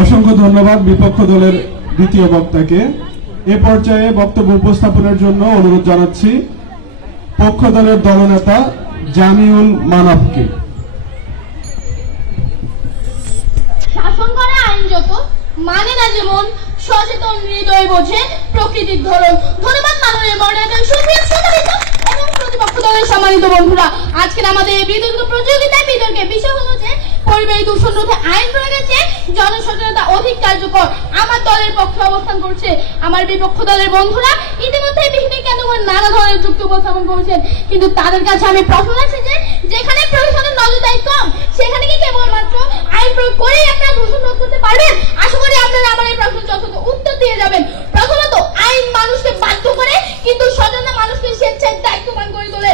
অসংখ্য ধন্যবাদ বিপক্ষ দলের দ্বিতীয় বক্তাকে। এ পর্যায়ে বক্তব্য উপস্থাপনের জন্য অনুরোধ জানাচ্ছি পক্ষ দলের দলনেতা জামিউল মানবকে। শাসন করে আইন যত মানে না যেমন সচেতন হৃদয় বোঝে প্রকৃতির ধরন। ধন্যবাদ মাননীয় মর্যাদা সুপ্রিয় সুনামিত এবং প্রতিপক্ষ দলের সম্মানিত বন্ধুরা, আজকের আমাদের এই বিতর্ক প্রতিযোগিতায় বিতর্কের বিষয় হলো যে পরিবেশ দূষণ রোধে আইন প্রয়োগের চেয়ে জনসচেতনতা অধিক কার্যকর। আমার দলের পক্ষে অবস্থান করছে আমার বিপক্ষ দলের বন্ধুরা ইতিমধ্যে বিভিন্ন কেন্দ্রে নানা ধরনের যুক্তি উপস্থাপন করেছেন, কিন্তু তাদের কাছে আমি প্রশ্ন রাখছি যে যেখানে প্রশাসনের নজরদারি কম সেখানে কি কেবলমাত্র আইন প্রয়োগ করেই আপনারা দূষণ রোধ করতে পারবেন? আশা করি আপনারা আমার এই প্রশ্নের যথাযথ উত্তর দিয়ে যাবেন। প্রথমত, আইন মানুষকে বাধ্য করে কিন্তু সচেতন মানুষকে স্বেচ্ছায় দায়িত্ববান করে তোলে।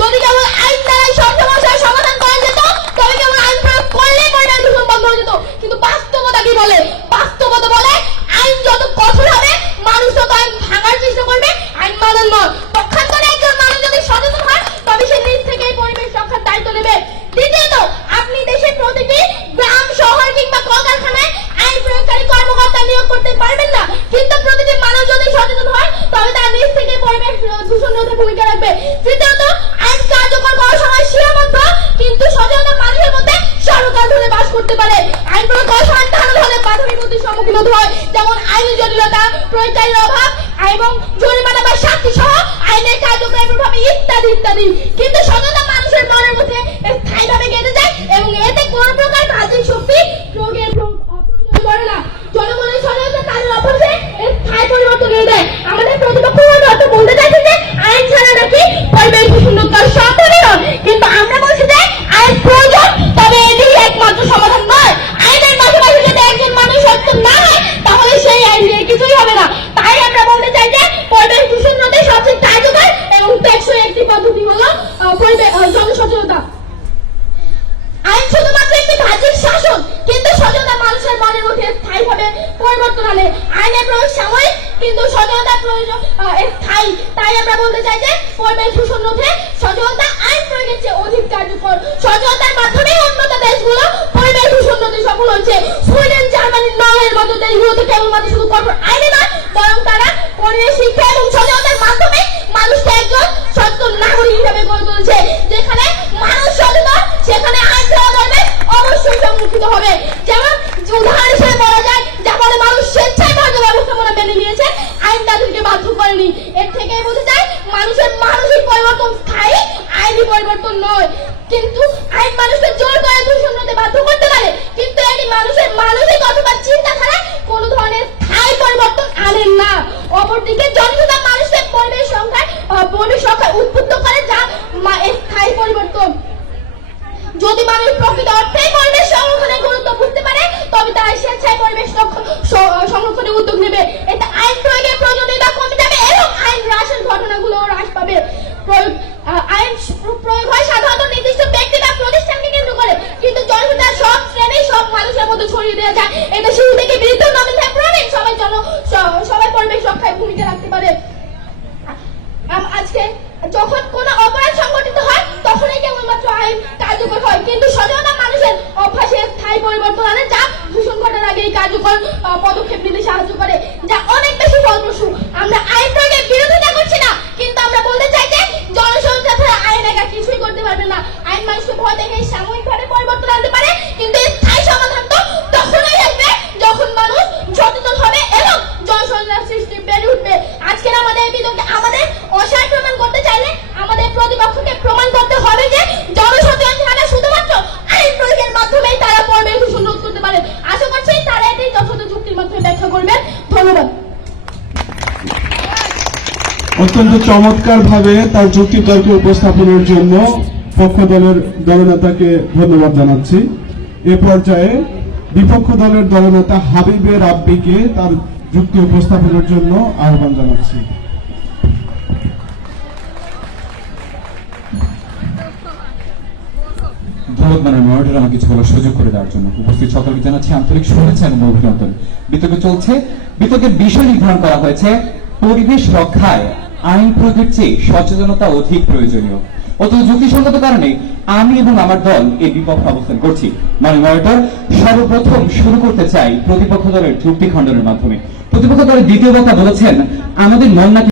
যদি কেবল আইন দ্বারাই সব সমস্যার সমাধান করা যেত তবে কেবল আইন প্রয়োগ করলে পরিবেশ দূষণ বন্ধ হয়ে যেত, কিন্তু বাস্তবতা কি বলে? বাস্তবতা বলে আইন যত কঠোর হবে মানুষ তত আইন ভাঙার চেষ্টা করবে, আইন মানার নয়। পক্ষান্তরে একজন মানুষ যদি সচেতন হয় তবে সে নিজ থেকে পরিবেশ রক্ষার দায়িত্ব নেবে। দ্বিতীয়ত, আপনি দেশের প্রতিটি গ্রাম শহর কিংবা কলকারখানায় আইন প্রয়োগকারী কর্মকর্তা নিয়োগ করতে পারবেন না, কিন্তু প্রতিটি মানুষ যদি সচেতন হয় তবে তার নিজ থেকে পরিবেশ দূষণ রোধে ভূমিকা রাখবে। তৃতীয়ত, আইন কার্যকর করার সময় সীমাবদ্ধ, কিন্তু সচেতন মানুষের মধ্যে সরকার ধরে বাস করতে পারে। আইন প্রয়োগ করার সময় নানা ধরনের বাধা বিপত্তির সম্মুখীন হতে হয়, যেমন আইনের জটিলতা, প্রয়োগকারীর অভাব এবং জরিমানা বা শাস্তি সহ আইনের কার্যক্রমের প্রভাব ইত্যাদি ইত্যাদি। কিন্তু সচেতন মানুষের মনের মধ্যে স্থায়ীভাবে গেঁথে যায় এবং এতে কোন প্রকার বাহ্যিক শক্তি প্রয়োগের প্রয়োজন পড়ে না। জনগণের সচেতনতা তাদের অভ্যাসে স্থায়ী পরিবর্তন এনে দেয়। আমাদের প্রতিপক্ষ বলতে চাইছে যে আইন ছাড়া নাকি পরিবেশ দূষণ রোধ করা সম্ভব নয়, কিন্তু আমরা বলছি যে আইন প্রয়োজন, তবে এটি একমাত্র সমাধান নয়। আইনের পাশাপাশি যদি একজন মানুষ সচেতন না হয় তাহলে সেই আইন দিয়ে কিছুই হবে না। তাই আমরা বলতে চাই যে পরিবেশ দূষণ রোধে সবচেয়ে কার্যকর এবং টেকসই একটি পদ্ধতি হলো জনসচেতনতা। আইন শুধুমাত্র একটি বাহ্যিক শাসন, কিন্তু সচেতনতা মানুষের মনের মধ্যে স্থায়ীভাবে পরিবর্তন আনে। আইনের প্রয়োগ সাময়িক, কিন্তু সচেতনতার প্রয়োজন স্থায়ী। তাই আমরা বলতে চাই যে পরিবেশ দূষণ রোধে সচেতনতা আইন প্রয়োগের চেয়ে অধিক কার্যকর। সচেতনতার মাধ্যমে উন্নত দেশগুলো পরিবেশ দূষণ রোধে সফল হয়েছে। সুইডেন, জার্মানি, নরওয়ের মতো দেশগুলোতে কেবলমাত্র শুধু কঠোর আইনে নয়, বরং তারা পরিবেশ শিক্ষা এবং সচেতনতার মাধ্যমে মানুষকে একজন সচেতন নাগরিক হিসেবে গড়ে তুলেছে। যেখানে মানুষ সচেতন সেখানে আইন দেওয়া যাবে অবশ্যই সংরক্ষিত হবে। যেমন উদাহরণ হিসেবে বলা যায়, যেখানে মানুষ স্বেচ্ছায় বর্জ্য ব্যবস্থাপনা মেনে নিয়েছে, আইন তাদেরকে বাধ্য করেনি। এর থেকে বোঝা যায় মানুষের মানসিক পরিবর্তন স্থায়ী, আইনি পরিবর্তন নয়। কিন্তু আইন মানুষকে জোর করে দূষণ রোধে বাধ্য করতে পারে, কিন্তু এটি মানুষের মানসিক অথবা চিন্তাধারায় কোনো ধরনের স্থায়ী পরিবর্তন আনেন না। অপরদিকে জনসচেতন মানুষকে পরিবেশ রক্ষায় উদ্বুদ্ধ করে, যা স্থায়ী পরিবর্তন। যদি মানুষ প্রকৃত অর্থে পরিবেশ সংরক্ষণের গুরুত্ব বুঝতে পারে তবে তারা স্বেচ্ছায় পরিবেশ সংরক্ষণের উদ্যোগ নেবে। এতে আইন প্রয়োগের প্রয়োজনীয়তা কমে যাবে এবং আইন হ্রাসের ঘটনাগুলো হ্রাস পাবে। আইন প্রয়োগ হয় সাধারণত নির্দিষ্ট ব্যক্তি বা প্রতিষ্ঠানকে কেন্দ্র করে, কিন্তু জনসচেতনতা সব শ্রেণী সব মানুষের মধ্যে ছড়িয়ে দেওয়া যায়। এতে শুরু থেকে বৃদ্ধ নবীন থেকে প্রবীণ সবাই পরিবেশ রক্ষায় ভূমিকা রাখতে পারে। আজকে যখন কোন অপরাধ সংঘটিত হয় তখনই কেবলমাত্র আইন কার্যকর হয়, কিন্তু সচেতনতা মানুষের অভ্যাসে স্থায়ী পরিবর্তন আনে, যা দূষণ ঘটার আগে কার্যকর পদক্ষেপ নিতে সাহায্য করে, যা অনেক বেশি ফলপ্রসূ। আমরা আইন প্রয়োগের বিরোধিতা করছি না, কিন্তু আমরা বলতে চাই যে জনসচেতনতা ছাড়া আইন একা কিছুই করতে পারবে না। আইন মানুষকে ভয় দেখে সাময়িকভাবে পরিবর্তন আনতে পারে, কিন্তু স্থায়ী সমাধান তো তখনই আসবে যখন মানুষ সচেতন হবে এবং জনসচেতনতার সৃষ্টি বেড়ে উঠবে। আজকের আমাদের এই বিতর্কে আমাদের অসায় প্রমাণ করতে চাইলে আমাদের প্রতিপক্ষকে প্রমাণ করতে হবে যে জনসচেতন ছাড়া শুধুমাত্র আইন প্রয়োগের মাধ্যমেই তারা পরিবেশ দূষণ রোধ করতে পারে। আশা করছি তারা এটি যথাযথ যুক্তির মাধ্যমে ব্যাখ্যা করবেন। ধন্যবাদ। অত্যন্ত চমৎকার ভাবে তার যুক্তিতর্ক উপস্থাপনের জন্য পক্ষ দলের দলনেতাকে ধন্যবাদ জানাচ্ছি। এ পর্যায়ে বিপক্ষ দলের দলনেতা হাবিবে রাব্বিকে তার যুক্তি উপস্থাপনের জন্য আহ্বান জানাচ্ছি। ধন্যবাদ মাননীয় মডারেটর আমাকে কিছু বলার সুযোগ করে দেওয়ার জন্য। উপস্থিত সকলকে জানাচ্ছি আন্তরিক শুভেচ্ছা এবং অভিনন্দন। বিতর্ক চলছে, বিতর্কের বিষয় নির্ধারণ করা হয়েছে পরিবেশ রক্ষায় আইন প্রয়োগের চেয়ে সচেতনতা অধিক প্রয়োজনীয়। অত যুক্তিসঙ্গত কারণে আমি এবং আমার দল এই বিপক্ষে অবস্থান করছি। মানে মডারেটর, সর্বপ্রথম শুরু করতে চাই প্রতিপক্ষ দলের যুক্তি খণ্ডনের মাধ্যমে। প্রতিপক্ষ দলের দ্বিতীয় বক্তা বলেছেন, আমাদের মন নাকি